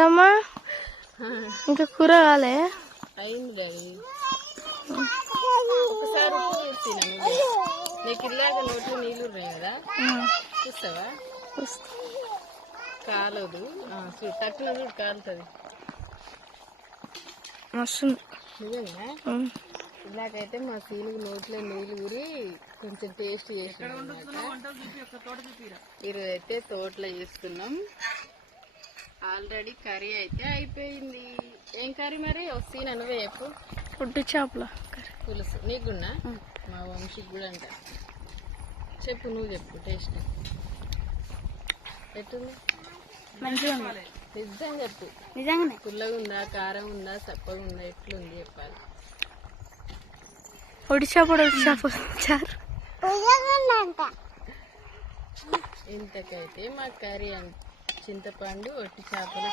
అత్తమ్మ ఇంకా కూర కాలే అయింది డాడీ. ఒకసారి ఉప్పు చూసినా నీకు ఇల్లాక నోట్లో నీళ్ళు ఉన్నాయి కదా, చూస్తావా? కాలదు, టక్కున చూడు కాలుతుంది. వస్తుంది నిజంగా ఇలాగైతే మా సీనుకు నోట్లో నీళ్ళు ఊరి కొంచెం టేస్ట్ చేసినాం. ఈరోజు అయితే తోటలో చేసుకున్నాం. ఆల్రెడీ కర్రీ అయితే అయిపోయింది. ఏం కర్రీ మరి వస్తీనా నువ్వే చెప్పు. పొట్టు చేపల పులుసు నీకున్నా, మా వంశీకి కూడా అంట. చెప్పు, నువ్వు చెప్పు టేస్ట్ ఎట్టుంది? మంచిగా నిజం చెప్పు. నిజంగానే పుల్లగా ఉందా, కారం ఉందా, చప్పగా ఉందా, ఎట్లుంది చెప్పాలి. పొడి చేప చారు ఇంతకైతే మా కర్రీ చింతపండు ఒట్టి చేపలు